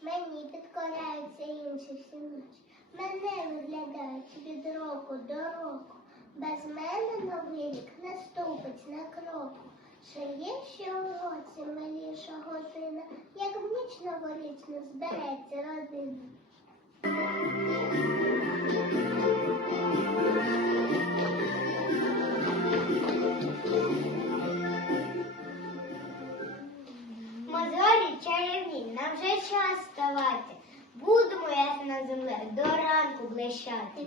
мені підкоряються інші всі ночі. Мене виглядають від року до року. Без мене новий рік не ступить на кроку. Чи є ще у році миліша година, як в ніч новорічну збереться родина. Мозолі чарівні, нам вже час вставати. Будемо, як на землі, до ранку блищати.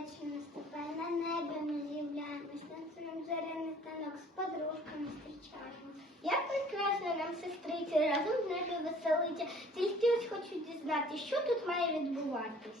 Тільки наступає, на небі ми з'являємось, своїм зоряний станок з подружками зустрічаємо. Як прекрасно нам сестриці разом з небі веселиться. Тільки ось хочу дізнати, що тут має відбуватись.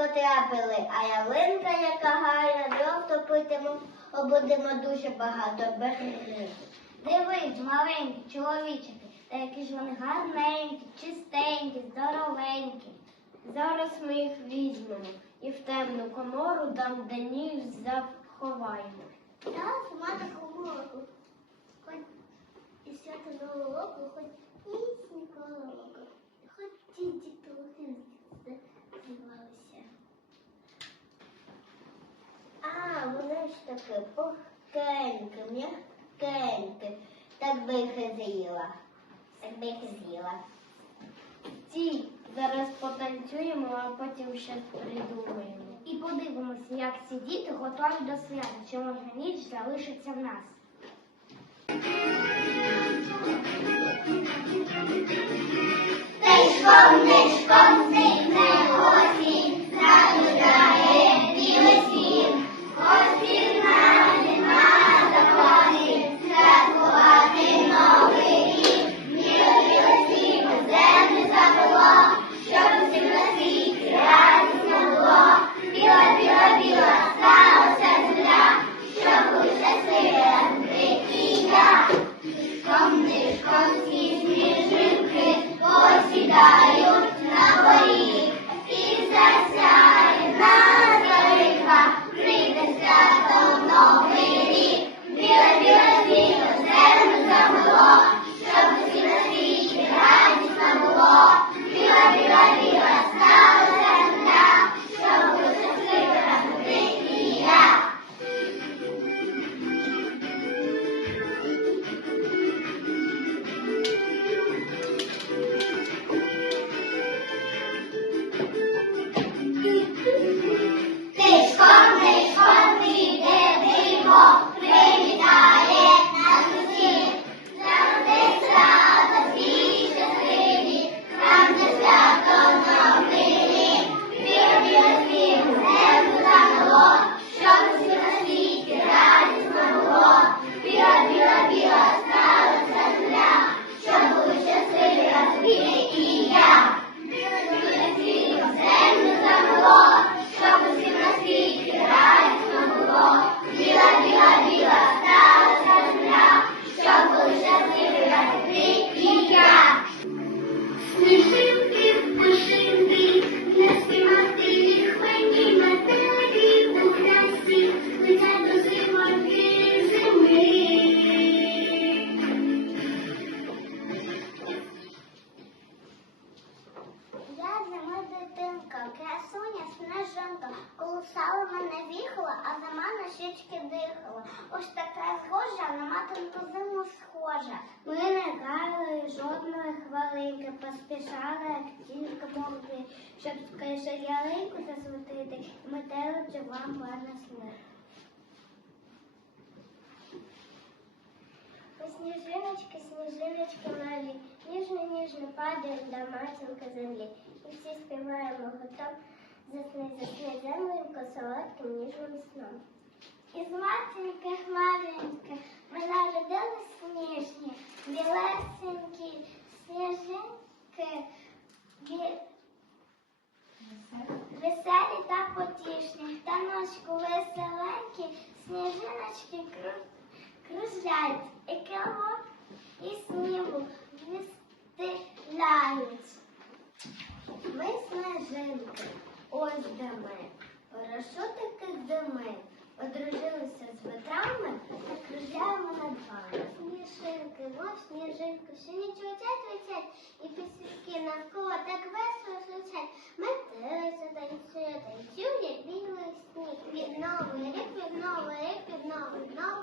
потрапили, а ялинка, яка гарна, дров топитиму, обудемо дуже багато берегів. Дивись, маленькі чоловічики, та які ж вони гарненькі, чистенькі, здоровенькі. Зараз ми їх візьмемо і в темну комору дам де ніж заховаємо. Зараз у мене комору. Хоч і свято року, хоч піснікого року, хоч ті А, вони ж таки пухкенькі, м'якенькі. Так би їх і з'їла. Так би їх і з'їла. Ті, зараз потанцюємо, а потім щось придумаємо. І подивимося, як ці діти готові до свята, чи можна ніч залишиться в нас. Нишком, нишком, схожа. Ми не гаяли жодної хвилинки, поспішали, як тільки могли, щоб скоріше ялинку засвітити, і метелиці вам принесли. Сніжиночки, сніжиночки малі, ніжно, ніжно падають до матінки землі. І всі співаємо гуртом засни, засни земленько солодким ніжним сном. Із матінки хмаринки. Ми народили сніжні, білесенькі сніжинки, бі- веселі та потішні, та ночку веселенькі, сніжиночки кру- кружляють, і килимок, і снігу вистеляють. Ми снежинки, ось де ми, парашутики де одружилися з ветрами кружляємо над вами. Сніжинки, мов сніжинки, що ніч летять, летять, і пісюшки навколо так весело звучать. Метелиця танцює, танцює білий сніг. Від новий рік, від новий рік, від новий, новий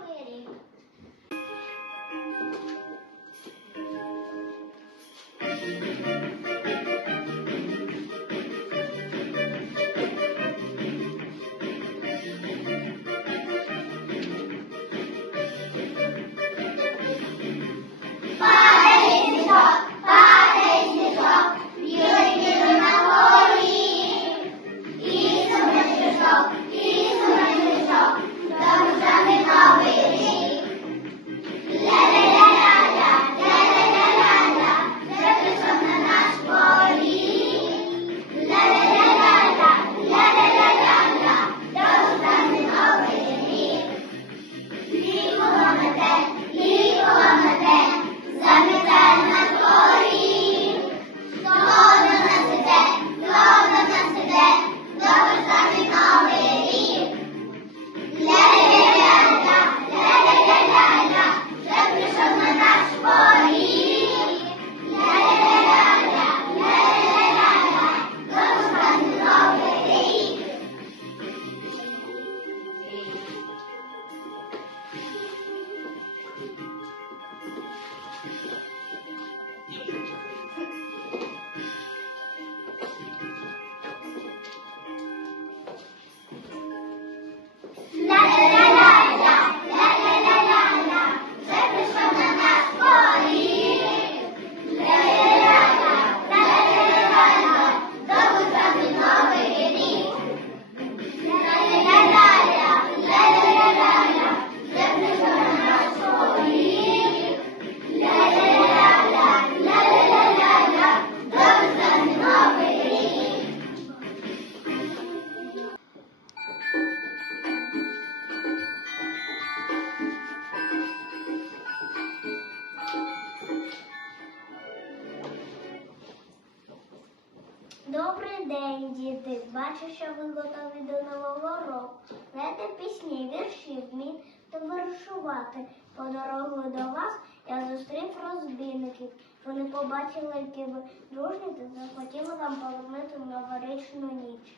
Добрий день, діти. Бачу, що ви готові до нового року. Знаєте пісні, вірші, вмієте вирушувати. По дорогу до вас я зустрів розбійників. Вони побачили, які ви дружні, та захотіли вам повернути новорічну ніч.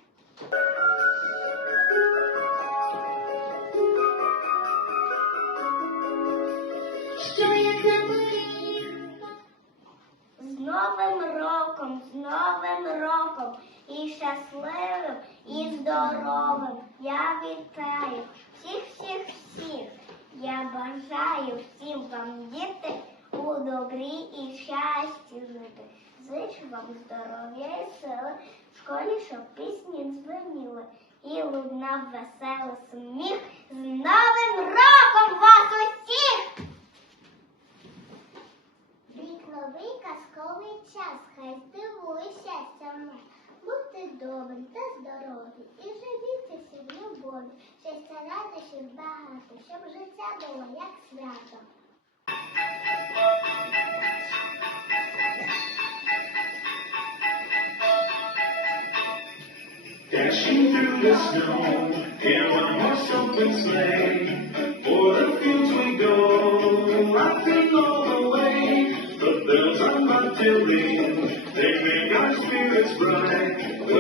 Жити. Зичу вам здоров'я і сили, в школі, щоб пісні дзвеніли. І лунав веселий сміх. З Новим роком вас усіх! Рік новий казковий час, хай здивує щастя має. Будьте добрі та здорові і живіться в любові. Щастя радощів багато, щоб життя було як свято. Dashing through the snow in one horse open sleigh. O'er the fields we go, laughing all the way. The bells on bobtail ring, they make our spirits bright.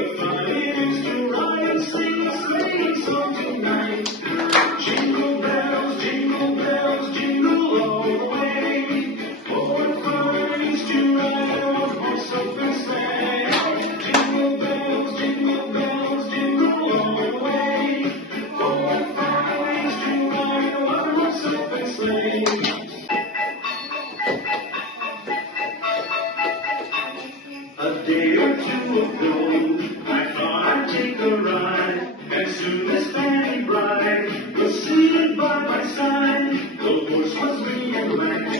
day or two ago, I thought I'd take a ride. As soon as Fanny Bride was seated by my side, the horse was me and black.